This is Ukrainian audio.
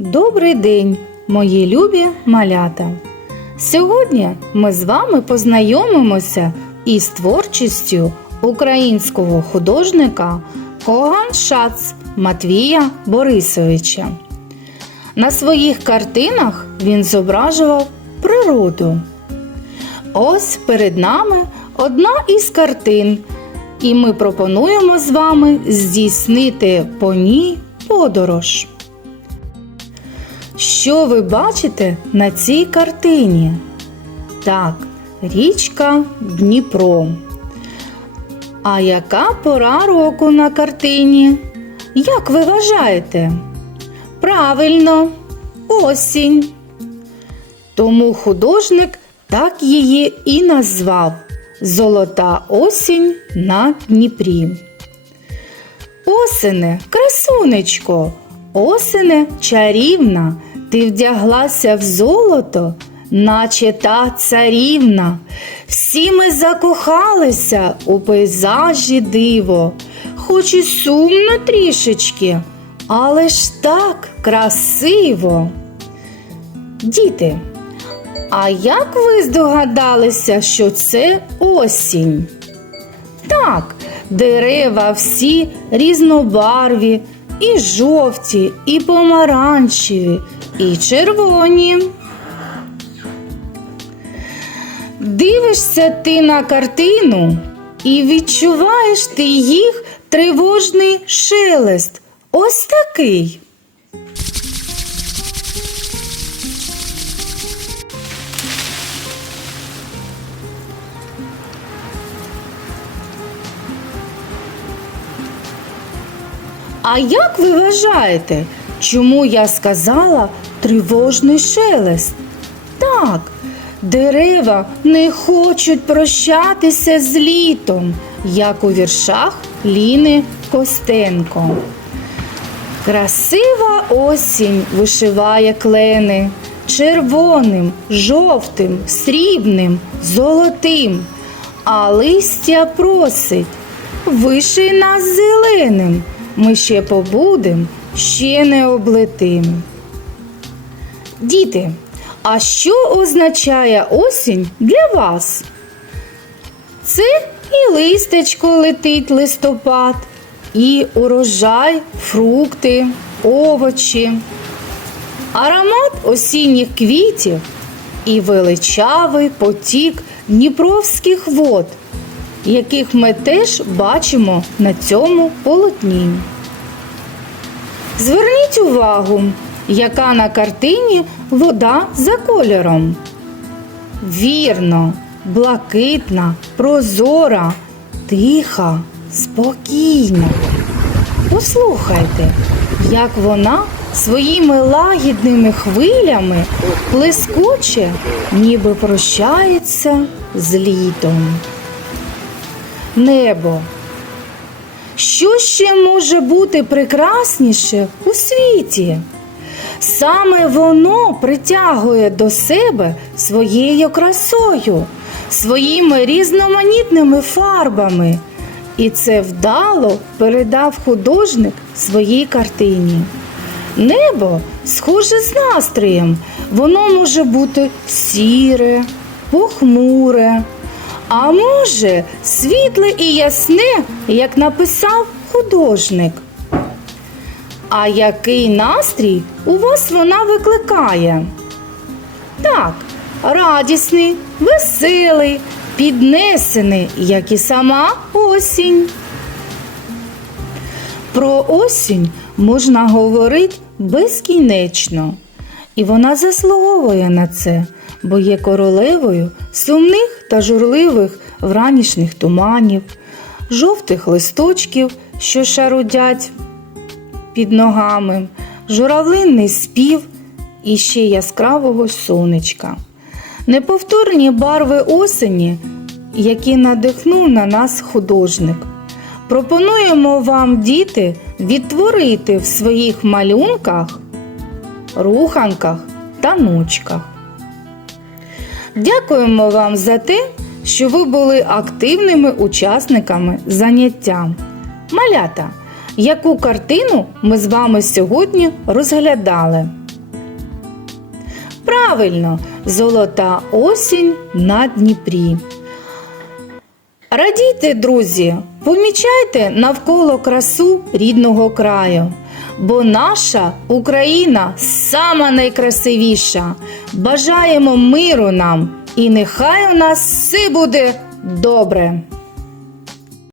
Добрий день, мої любі малята! Сьогодні ми з вами познайомимося із творчістю українського художника Коган Шац Матвія Борисовича. На своїх картинах він зображував природу. Ось перед нами одна із картин, і ми пропонуємо з вами здійснити по ній подорож. Що ви бачите на цій картині? Так, річка Дніпро. А яка пора року на картині? Як ви вважаєте? Правильно, осінь. Тому художник так її і назвав Золота осінь на Дніпрі. Осене, красунечко, осене чарівна, ти вдяглася в золото, наче та царівна. Всі ми закохалися у пейзажі диво, хоч і сумно трішечки, але ж так красиво. Діти, а як ви здогадалися, що це осінь? Так, дерева всі різнобарві, і жовті, і помаранчеві, і червоні. Дивишся ти на картину і відчуваєш ти їх тривожний шелест. Ось такий. А як ви вважаєте, чому я сказала тривожний шелест? Так, дерева не хочуть прощатися з літом, як у віршах Ліни Костенко. Красива осінь вишиває клени червоним, жовтим, срібним, золотим, а листя просить, виший нас зеленим, ми ще побудем, ще не облетим. Діти, а що означає осінь для вас? Це і листечко летить листопад, і урожай, фрукти, овочі, аромат осінніх квітів і величавий потік дніпровських вод, яких ми теж бачимо на цьому полотні. Зверніть увагу, яка на картині вода за кольором. Вірно, блакитна, прозора, тиха, спокійна. Послухайте, як вона своїми лагідними хвилями плескоче, ніби прощається з літом. Небо. Що ще може бути прекрасніше у світі? Саме воно притягує до себе своєю красою, своїми різноманітними фарбами. І це вдало передав художник своїй картині. Небо схоже з настроєм, воно може бути сіре, похмуре, а може світле і ясне, як написав художник. А який настрій у вас вона викликає? Так, радісний, веселий, піднесений, як і сама осінь. Про осінь можна говорити безкінечно, і вона заслуговує на це, бо є королевою сумних та журливих вранішніх туманів, жовтих листочків, що шарудять під ногами, журавлинний спів і ще яскравого сонечка. Неповторні барви осені, які надихнув на нас художник. Пропонуємо вам, діти, відтворити в своїх малюнках, руханках та нучках. Дякуємо вам за те, що ви були активними учасниками заняття. Малята, яку картину ми з вами сьогодні розглядали? Правильно, золота осінь на Дніпрі. Радійте, друзі, помічайте навколо красу рідного краю, бо наша Україна сама найкрасивіша. Бажаємо миру нам і нехай у нас все буде добре.